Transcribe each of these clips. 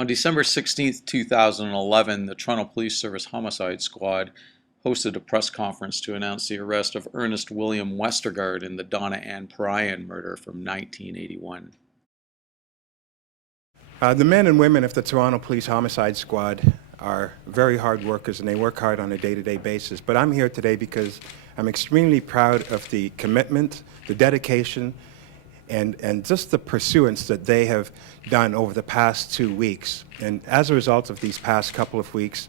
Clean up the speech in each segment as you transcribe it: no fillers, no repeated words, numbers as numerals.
On December 16, 2011, the Toronto Police Service Homicide Squad hosted a press conference to announce the arrest of Ernest William Westergaard in the Donna Proian murder from 1981. The men and women of the Toronto Police Homicide Squad are very hard workers, and they work hard on a day-to-day basis. But I'm here today because I'm extremely proud of the commitment, the dedication, and just the pursuance that they have done over the past 2 weeks. And as a result of these past couple of weeks,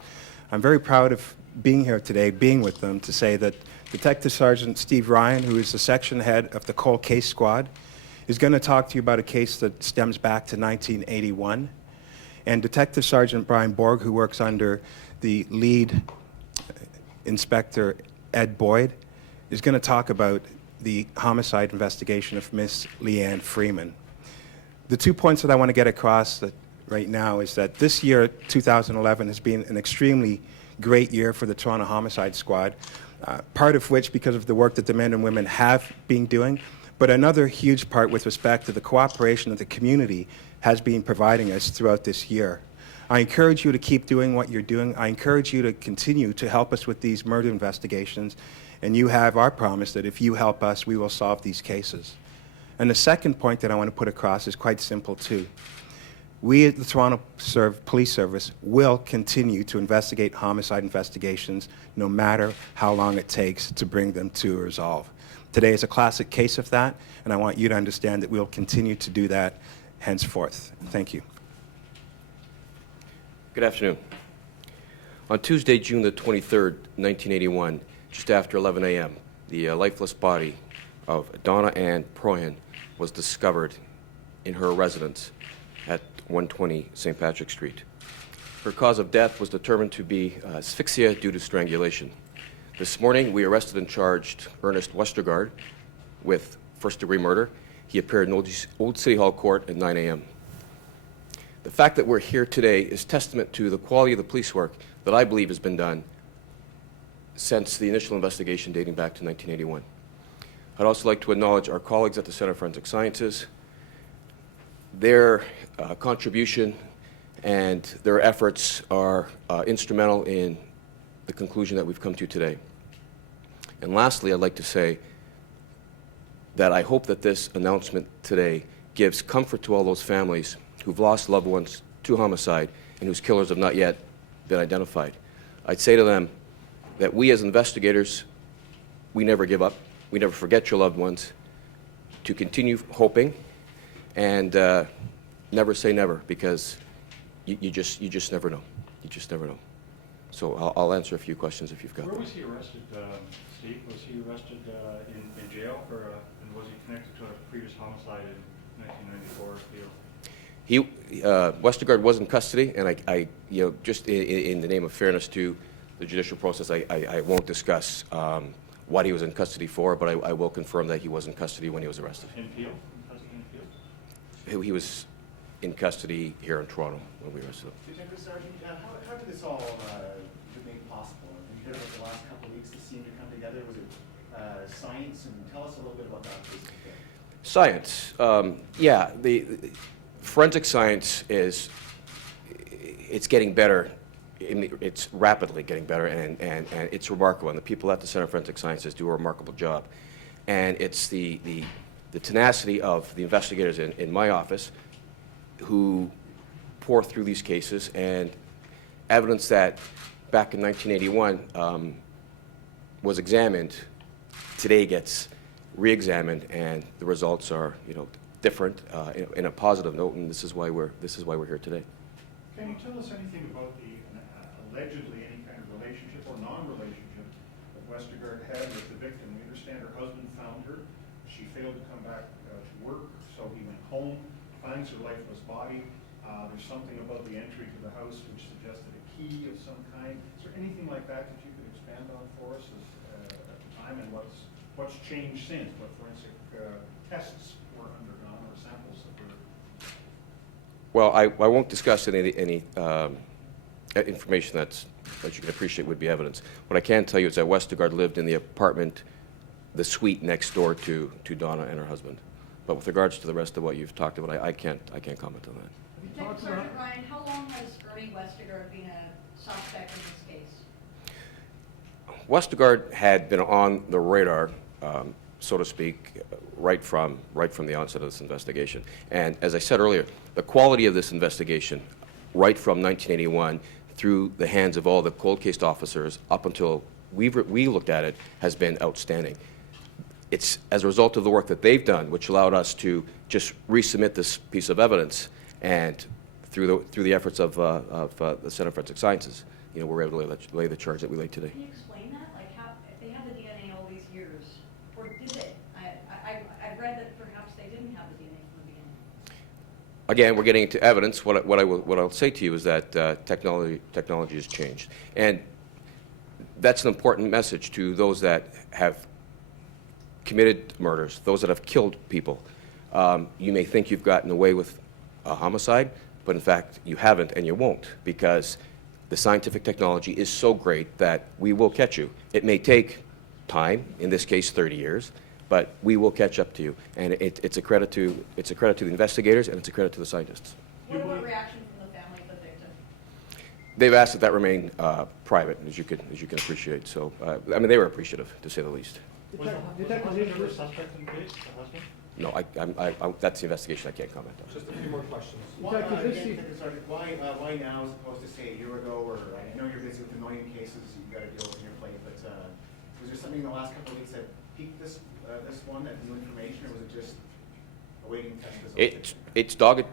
I'm very proud of being here today, being with them, to say that Detective Sergeant Steve Ryan, who is the section head of the Cold Case Squad, is going to talk to you about a case that stems back to 1981. And Detective Sergeant Brian Borg, who works under the lead inspector, Ed Boyd, is going to talk about the homicide investigation of Miss Leanne Freeman. The 2 points that I want to get across right now is that this year, 2011, has been an extremely great year for the Toronto Homicide Squad, part of which because of the work that the men and women have been doing, but another huge part with respect to the cooperation that the community has been providing us throughout this year. I encourage you to keep doing what you're doing. I encourage you to continue to help us with these murder investigations, and you have our promise that if you help us, we will solve these cases. And the second point that I want to put across is quite simple too. We at the Toronto Police Service will continue to investigate homicide investigations no matter how long it takes to bring them to a resolve. Today is a classic case of that, and I want you to understand that we'll continue to do that henceforth. Thank you. Good afternoon. On Tuesday, June the 23rd, 1981, just after 11 a.m., the lifeless body of Donna Proian was discovered in her residence at 120 St. Patrick Street. Her cause of death was determined to be asphyxia due to strangulation. This morning, we arrested and charged Ernest Westergaard with first-degree murder. He appeared in Old City Hall Court at 9 a.m. The fact that we're here today is testament to the quality of the police work that I believe has been done since the initial investigation dating back to 1981. I'd also like to acknowledge our colleagues at the Center for Forensic Sciences. Their contribution and their efforts are instrumental in the conclusion that we've come to today. And lastly, I'd like to say that I hope that this announcement today gives comfort to all those families who've lost loved ones to homicide and whose killers have not yet been identified. I'd say to them that we as investigators, we never give up. We never forget your loved ones, to continue hoping and never say never, because you just never know. You just never know. So I'll answer a few questions if you've got them. Where was he arrested, Steve? Was he arrested in jail, and was he connected to a previous homicide in 1994 deal? Westergaard was in custody, and I just in the name of fairness to the judicial process, I won't discuss what he was in custody for, but I will confirm that he was in custody when he was arrested. In Peel? In custody in Peel? He was in custody here in Toronto when we arrested him. Detective Sergeant, how did this all get made possible? Have you heard about the last couple of weeks that seemed to come together? Was it science? And tell us a little bit about that, please. Science, yeah. The forensic science it's getting better. It's rapidly getting better, and it's remarkable. And the people at the Center for Forensic Sciences do a remarkable job. And it's the tenacity of the investigators in my office who pour through these cases, and evidence that back in 1981 was examined today gets re-examined, and the results are different in a positive note, and this is why we're here today. Can you tell us anything about the allegedly any kind of relationship or non-relationship that Westergaard had with the victim? We understand her husband found her. She failed to come back to work, so he went home, finds her lifeless body. There's something about the entry to the house which suggested a key of some kind. Is there anything like that that you could expand on for us at the time, and what's changed since? What forensic tests were undergone or samples that were? Well, I won't discuss any information that you can appreciate would be evidence. What I can tell you is that Westergaard lived in the apartment, the suite next door to Donna and her husband. But with regards to the rest of what you've talked about, I can't comment on that. Have you Sergeant Brian, how long has Ernie Westergaard been a suspect in this case? Westergaard had been on the radar, so to speak, right from the onset of this investigation. And as I said earlier, the quality of this investigation, right from 1981 through the hands of all the cold case officers up until we looked at it, has been outstanding. It's as a result of the work that they've done, which allowed us to just resubmit this piece of evidence, and through the efforts of the Center of Forensic Sciences, you know, we're able to lay the charge that we laid today. Can you explain that? Like, how, if they had the DNA all these years, or did they? I've read that perhaps they didn't have the DNA from the beginning. Again, we're getting into evidence. What I'll say to you is that technology has changed, and that's an important message to those that have committed murders, those that have killed people. You may think you've gotten away with a homicide, but in fact you haven't, and you won't, because the scientific technology is so great that we will catch you. It may take time, in this case 30 years, but we will catch up to you, and it's a credit to the investigators, and it's a credit to the scientists. What about reaction from the family of the victim? They've asked that remain private, as you can appreciate. So, I mean, they were appreciative, to say the least. Was the husband ever a suspect in the case, the husband? No, that's the investigation. I can't comment on. Just a few more questions. Why, why now as opposed to say a year ago, or I know you're busy with a million cases you've got to deal with on your plate, but was there something in the last couple of weeks that piqued this one, that new information, or was it just awaiting test results? It's dogged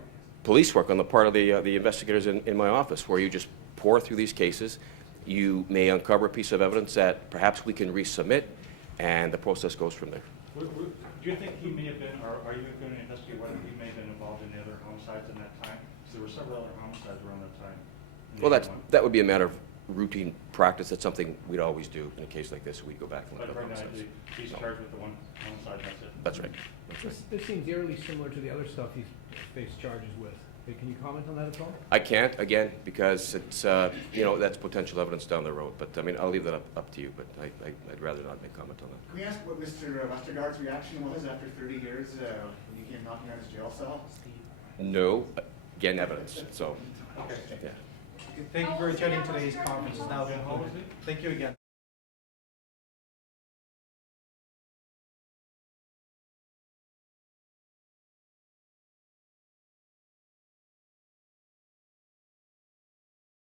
police work on the part of the investigators in my office, where you just pour through these cases. You may uncover a piece of evidence that perhaps we can resubmit, and the process goes from there. Do you think he may have been, or are you going to investigate whether he may have been involved in the other homicides in that time? Because there were several other homicides around that time. Well, that would be a matter of routine practice. That's something we'd always do in a case like this. We'd go back and look But at right now, homicides. he's charged with the one homicide, that's it. That's right. This seems eerily similar to the other stuff he's faced charges with. Can you comment on that at all? I can't, again, because it's, you know, that's potential evidence down the road. But, I mean, I'll leave that up to you, but I'd rather not make comment on that. Can we ask what Mr. Westergaard's reaction was after 30 years when you came knocking on his jail cell? No, again, evidence, so, Okay. yeah. Thank you for attending today's conference. It's now been held. Thank you again.